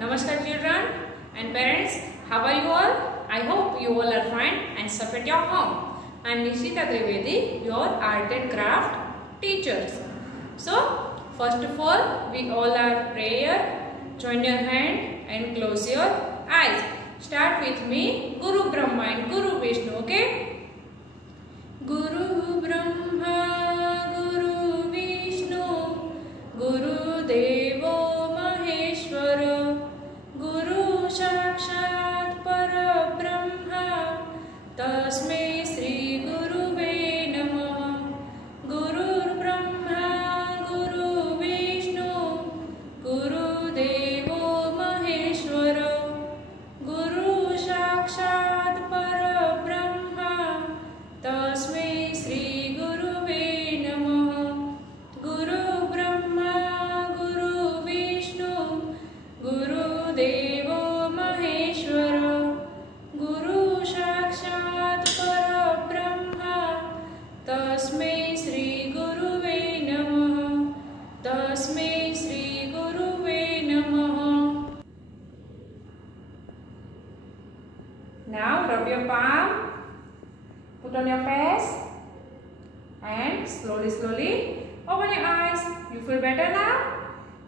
Namaskar children and parents, how are you all? I hope you all are fine and safe at your home. I am Nishita Trivedi, your art and craft teachers. So, first of all, we all are prayer. Join your hand and close your eyes. Start with me, Guru Brahma and Guru Vishnu, okay? Guru Brahma, Guru Vishnu, Guru Devo Maheshwara, Guru Sakshat Parabrahma, Tasmai Sri Guruve Namah. Guru Brahma, Guru Vishnu, Guru Devo Maheshwara, Guru Sakshat Parabrahma, Tasmai Sri Guruve Namah. Guru Brahma, Guru Vishnu, Guru Devo Maheshwara, Guru Sakshat Parabrahma, Tasmai Sri Guruve Namah. Tasmai Sri Guruve Namah. Now rub your palm, put on your face and slowly open your eyes. You feel better now?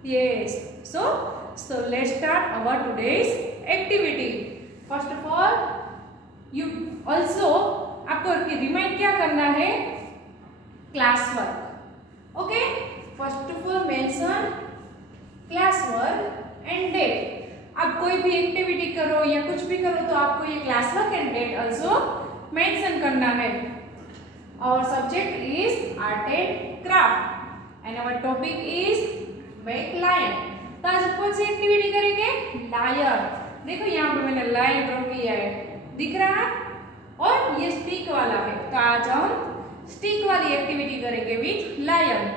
Yes. So let's start our today's activity. First of all, you also आपको remind क्या करना है? Class work. Okay, first of all mention class work and date. आप कोई भी activity करो या कुछ भी करो तो आपको ये class work and date also mention करना है. Our subject is art and craft and our topic is make lion. तो आज कौन सी एक्टिविटी करेंगे? लायन. देखो यहाँ पे मैंने लाइन ड्रॉ किया है, दिख रहा है? और ये स्टिक वाला है, तो आज हम स्टिक वाली एक्टिविटी करेंगे with lion.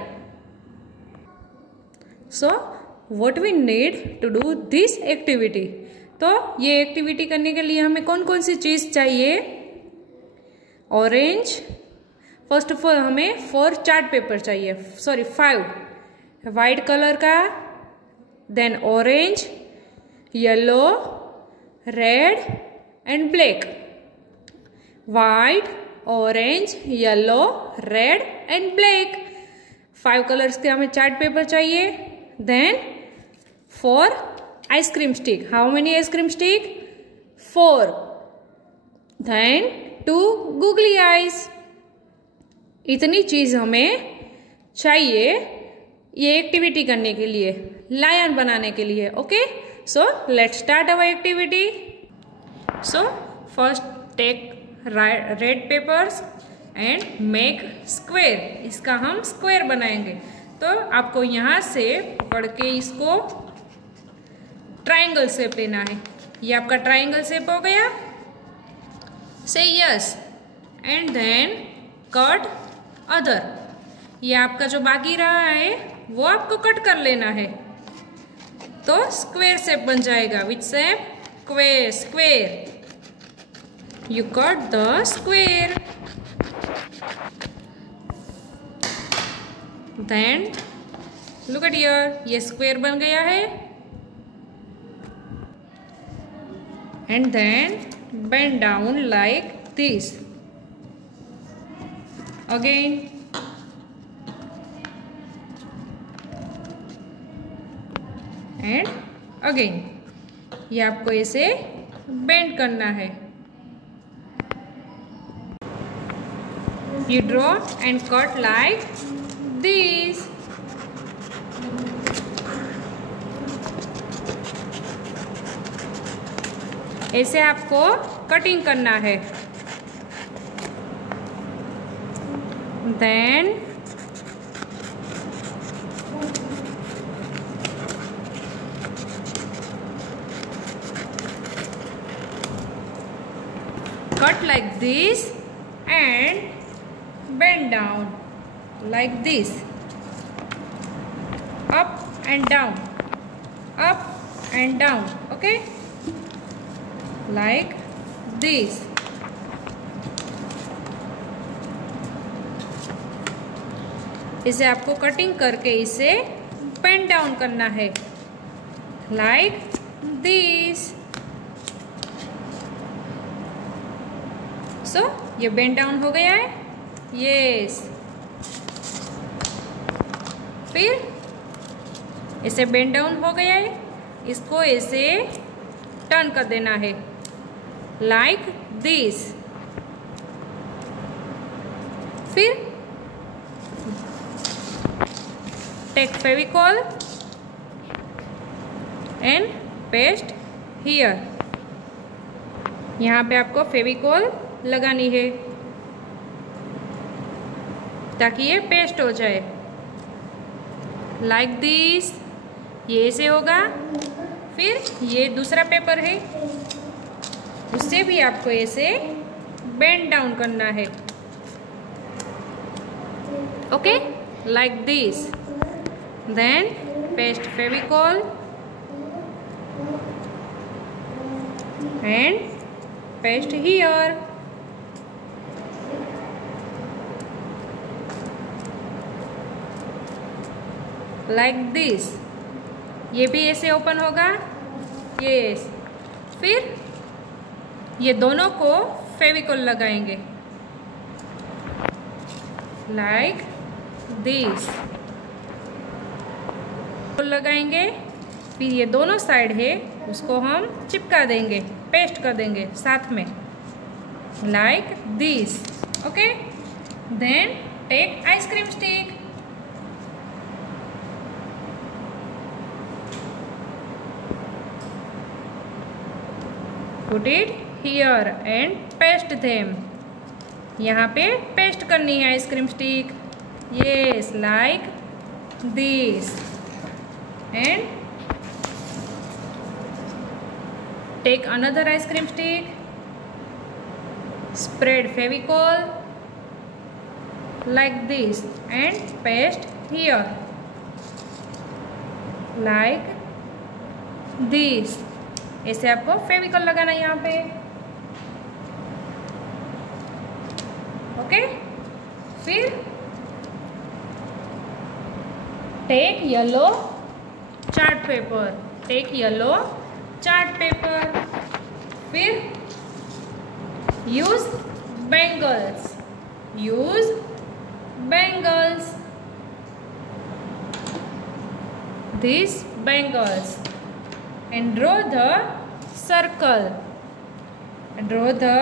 So what we need to do this activity. तो ये एक्टिविटी करने के लिए हमें कौन कौन सी चीज चाहिए? ऑरेंज. फर्स्ट ऑफ ऑल हमें 4 चार्ट पेपर चाहिए, सॉरी 5 वाइट कलर का, then orange, yellow, red and black. White, orange, yellow, red and black. 5 colours के हमें चार्ट पेपर चाहिए. Then 4 ice cream stick. How many ice cream stick? 4. Then 2 googly eyes. इतनी चीज हमें चाहिए ये एक्टिविटी करने के लिए, लायन बनाने के लिए. Okay, so let's start our activity. So first take red papers and make square. इसका हम स्क्वायर बनाएंगे. तो आपको यहाँ से पकड़ के इसको ट्रायंगल शेप लेना है. ये आपका ट्रायंगल शेप हो गया. Say yes and then cut other. ये आपका जो बाकी रहा है वो आपको कट कर लेना है, तो स्क्वायर शेप बन जाएगा. Which shape? Square. You cut the square. Then look at here, ये square बन गया है. And then bend down like this. Again. And again. ये आपको ऐसे बेंड करना है. You draw and cut like this. ऐसे आपको कटिंग करना है. Then cut like this and bend down like this. Up and down, up and down. Okay, like this. इसे आपको कटिंग करके इसे पेन डाउन करना है, लाइक this. So ये bend down हो गया है. Yes. फिर इसे bend down हो गया है, इसको ऐसे टर्न कर देना है like this. फिर take Fevicol and paste here. यहाँ पे आपको फेविकॉल लगानी है ताकि ये पेस्ट हो जाए like this. ये ऐसे होगा. फिर ये दूसरा पेपर है, उससे भी आपको ऐसे बेंड डाउन करना है. Okay, like this. Then paste Fevicol and paste here. Like this. ये भी ऐसे ओपन होगा. यस. फिर ये दोनों को फेविकॉल लगाएंगे like this. लगाएंगे. फिर ये दोनों साइड है उसको हम चिपका देंगे, पेस्ट कर देंगे साथ में like this. Okay. Then take ice cream stick. Put it here and paste them. यहाँ पे पेस्ट करनी है ice cream stick. Yes, like this. And take another ice cream stick. Spread Fevicol like this and paste here like this. ऐसे आपको फेविकॉल लगाना है यहाँ पे. ओके. फिर take yellow chart paper. Take yellow chart paper. फिर use bangles. Use bangles. This bangles and draw the circle. Draw the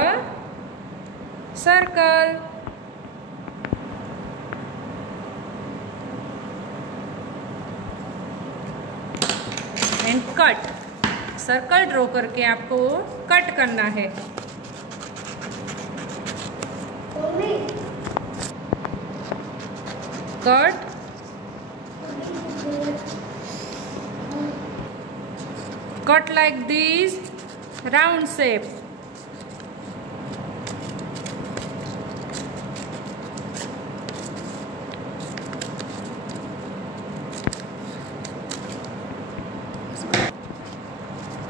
circle. And cut. Circle draw करके आपको कट करना है. Cut. Cut like this, round shape.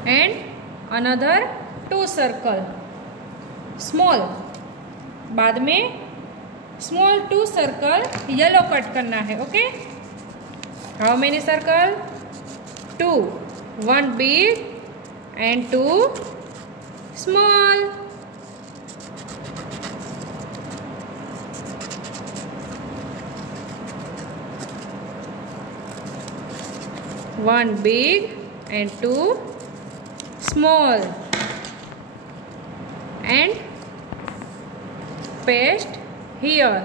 And another 2 circle. Small. बाद में small 2 circle yellow cut करना है. Okay? How many circle? 2. 1 big and 2 small. One big and 2 small. And paste here.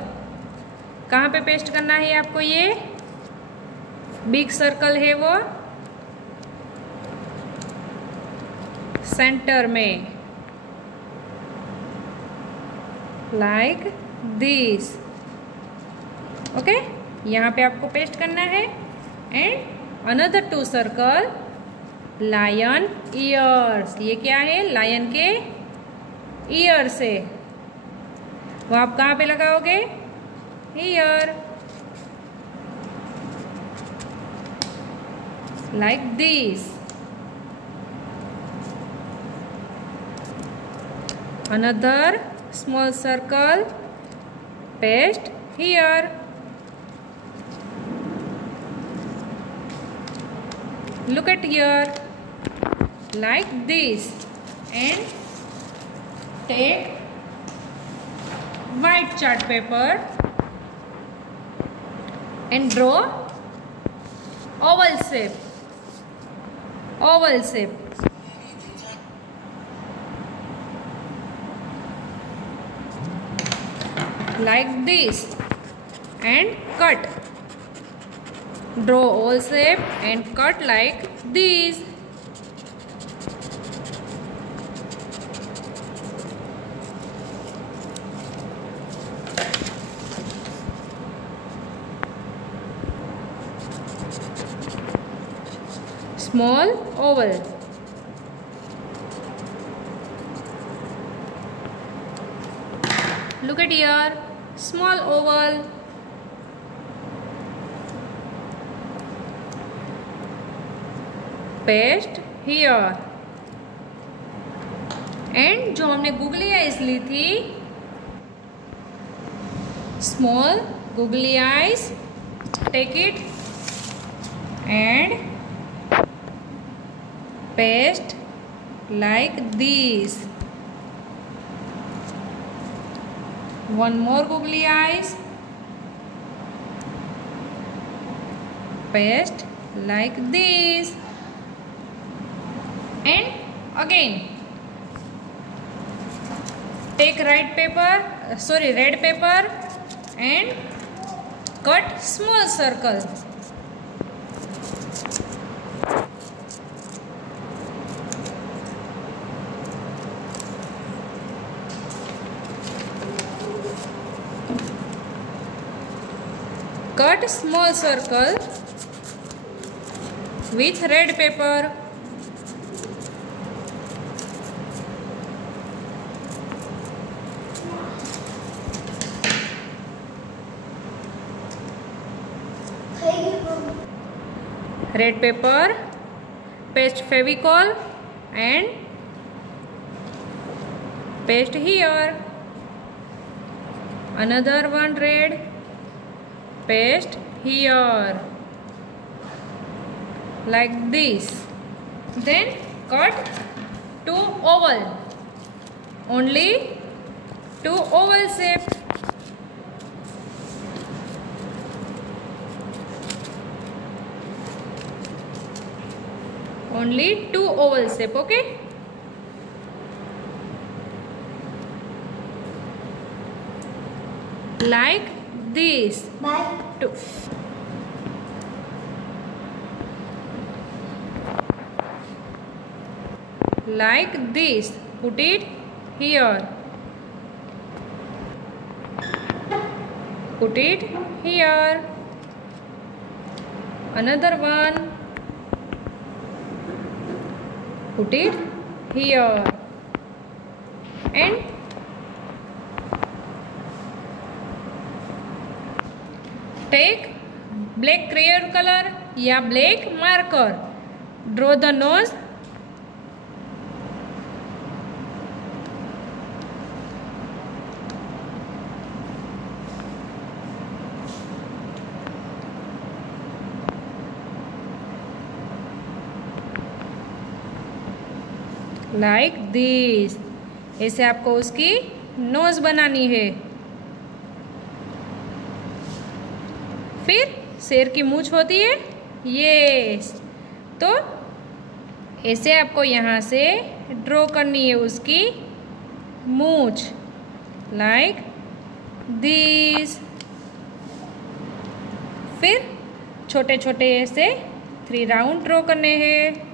कहाँ पे पेस्ट करना है आपको? ये बिग सर्कल है वो सेंटर में like this. ओके. यहाँ पे आपको पेस्ट करना है. And another 2 circle lion ears. ये क्या है? लायन के ईयर से. वो आप कहाँ पे लगाओगे? Year. like this. Another small circle, paste here. Look at here. like this, and take white chart paper and draw oval shape. Oval shape. Like this, and cut. Draw oval shape and cut like this. Small oval. Look at here, small oval. Paste here. And जो हमने googly eyes ली थी, small googly eyes, take it and paste like this. One more googly eyes, paste like this, and again take red paper and cut small circle. Cut small circle with red paper. Red paper, paste Fevicol and paste here. Another one red, paste here like this. Then cut two oval, only two oval shape. Only two oval shape, okay? Like this. Two. Like this. Put it here. Put it here. Another one. Put it here. And take black crayon color या black marker. Draw the nose. Like this. ऐसे आपको उसकी knows बनानी है. फिर शेर की मूंछ होती है, यस. तो ऐसे आपको यहाँ से ड्रॉ करनी है उसकी मूंछ. Like this. फिर छोटे छोटे ऐसे 3 राउंड ड्रॉ करने हैं.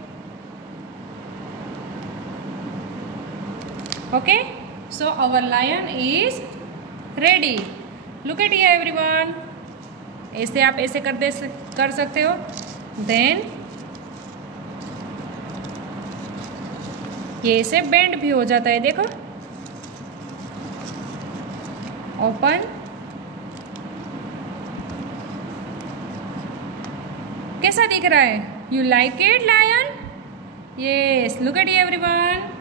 Okay, so our lion is ready. Look at here everyone. ऐसे आप ऐसे कर सकते हो. Then ये ऐसे बेंड भी हो जाता है, देखो. ओपन. कैसा दिख रहा है? You like it, lion? Yes. Look at here everyone.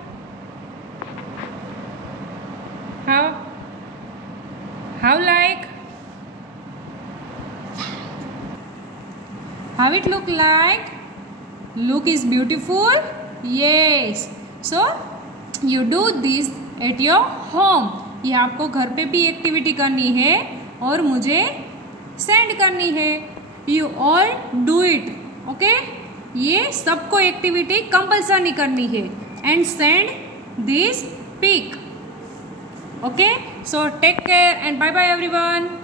How like? How it look like? Look is beautiful. Yes. So you do this at your home. ये आपको घर पे भी एक्टिविटी करनी है और मुझे सेंड करनी है. You all do it. Okay? ये सबको एक्टिविटी कंपल्सरी करनी है. And send this pic. Okay? So take care and bye bye everyone.